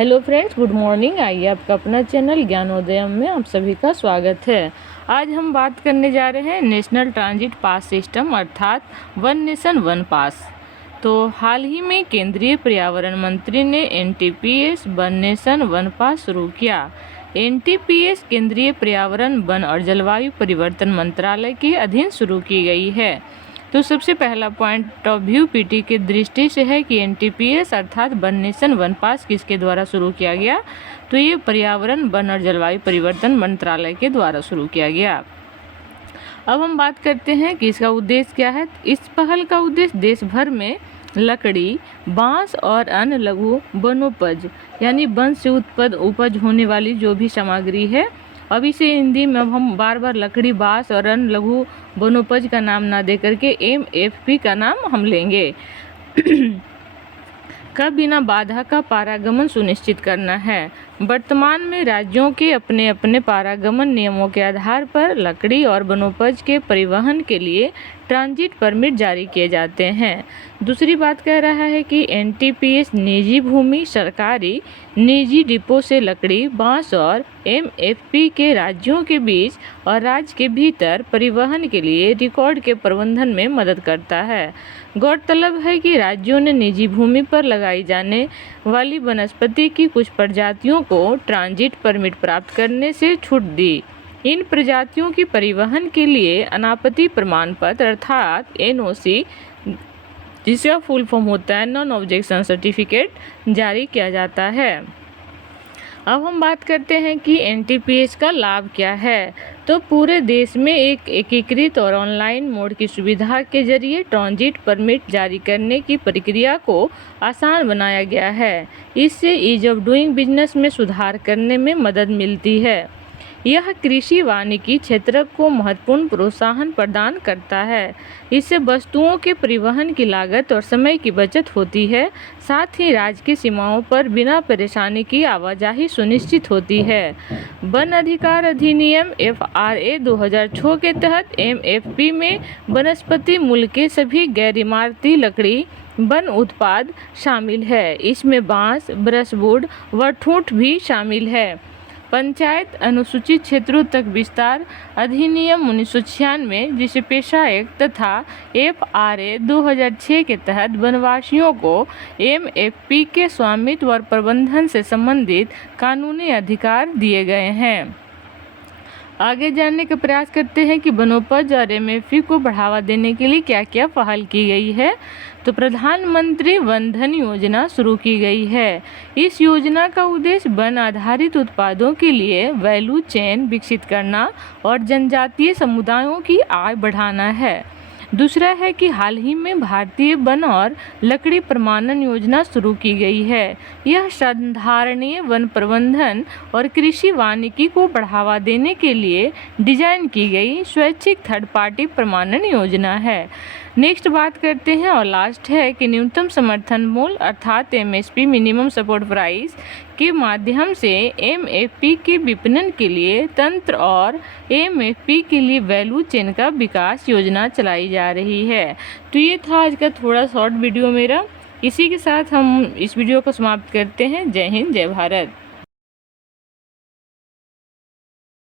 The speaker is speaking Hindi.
Hello friends, good morning. आइए आपका अपना चैनल ज्ञानोदयम में आप सभी का स्वागत है। आज हम बात करने जा रहे हैं नेशनल ट्रांजिट पास सिस्टम अर्थात वन नेशन वन पास। तो हाल ही में केंद्रीय पर्यावरण मंत्री ने NTPS one nation one pass शुरू किया। NTPS केंद्रीय पर्यावरण, वन और जलवायु परिवर्तन मंत्रालय के अधीन शुरू की गई है। तो सबसे पहला पॉइंट ऑफ व्यू पीटी की दृष्टि से है कि NTPS अर्थात वन नेशन वन पास किसके द्वारा शुरू किया गया। तो ये पर्यावरण, वन और जलवायु परिवर्तन मंत्रालय के द्वारा शुरू किया गया। अब हम बात करते हैं कि इसका उद्देश्य क्या है। इस पहल का उद्देश्य देश भर में लकड़ी, बांस और अन्य लघु वनोपज यानी वन से उपज होने वाली जो भी सामग्री है, अब इसे हिंदी में अब हम बार बार लकड़ी, बांस और अन्य लघु वनोपज का नाम ना दे करके MFP का नाम हम लेंगे का बिना बाधा का पारागमन सुनिश्चित करना है। वर्तमान में राज्यों के अपने अपने पारागमन नियमों के आधार पर लकड़ी और वनोपज के परिवहन के लिए ट्रांजिट परमिट जारी किए जाते हैं। दूसरी बात कह रहा है कि NTPS निजी भूमि, सरकारी, निजी डिपो से लकड़ी, बांस और MFP के राज्यों के बीच और राज्य के भीतर परिवहन के लिए रिकॉर्ड के प्रबंधन में मदद करता है। गौरतलब है कि राज्यों ने निजी भूमि पर लगाई जाने वाली वनस्पति की कुछ प्रजातियों को ट्रांजिट परमिट प्राप्त करने से छूट दी। इन प्रजातियों की परिवहन के लिए अनापत्ति प्रमाण पत्र अर्थात NOC, जिसका फुल फॉर्म होता है नॉन ऑब्जेक्शन सर्टिफिकेट, जारी किया जाता है। अब हम बात करते हैं कि NTPS का लाभ क्या है। तो पूरे देश में एक एकीकृत और ऑनलाइन मोड की सुविधा के जरिए ट्रांजिट परमिट जारी करने की प्रक्रिया को आसान बनाया गया है। इससे ईज ऑफ डूइंग बिजनेस में सुधार करने में मदद मिलती है। यह कृषि वानिकी क्षेत्र को महत्वपूर्ण प्रोत्साहन प्रदान करता है। इससे वस्तुओं के परिवहन की लागत और समय की बचत होती है। साथ ही राज्य की सीमाओं पर बिना परेशानी की आवाजाही सुनिश्चित होती है। वन अधिकार अधिनियम FRA 2006 के तहत MFP में वनस्पति मूल के सभी गैर इमारती लकड़ी वन उत्पाद शामिल है। इसमें बांस, ब्रशवुड व ठूंठ भी शामिल है। पंचायत अनुसूचित क्षेत्रों तक विस्तार अधिनियम 1996, जिसे पेशा एक्ट तथा FRA 2006 के तहत वनवासियों को MFP के स्वामित्व और प्रबंधन से संबंधित कानूनी अधिकार दिए गए हैं। आगे जानने का प्रयास करते हैं कि वनोपज और MFP को बढ़ावा देने के लिए क्या क्या पहल की गई है। तो प्रधानमंत्री वन धन योजना शुरू की गई है। इस योजना का उद्देश्य वन आधारित उत्पादों के लिए वैल्यू चेन विकसित करना और जनजातीय समुदायों की आय बढ़ाना है। दूसरा है कि हाल ही में भारतीय वन और लकड़ी प्रमाणन योजना शुरू की गई है। यह संधारणीय वन प्रबंधन और कृषि वानिकी को बढ़ावा देने के लिए डिजाइन की गई स्वैच्छिक थर्ड पार्टी प्रमाणन योजना है। नेक्स्ट बात करते हैं और लास्ट है कि न्यूनतम समर्थन मूल्य अर्थात MSP मिनिमम सपोर्ट प्राइस के माध्यम से MFP के विपणन के लिए तंत्र और MFP के लिए वैल्यू चेन का विकास योजना चलाई जा रही है। तो ये था आज का थोड़ा शॉर्ट वीडियो मेरा। इसी के साथ हम इस वीडियो को समाप्त करते हैं। जय हिंद, जय भारत।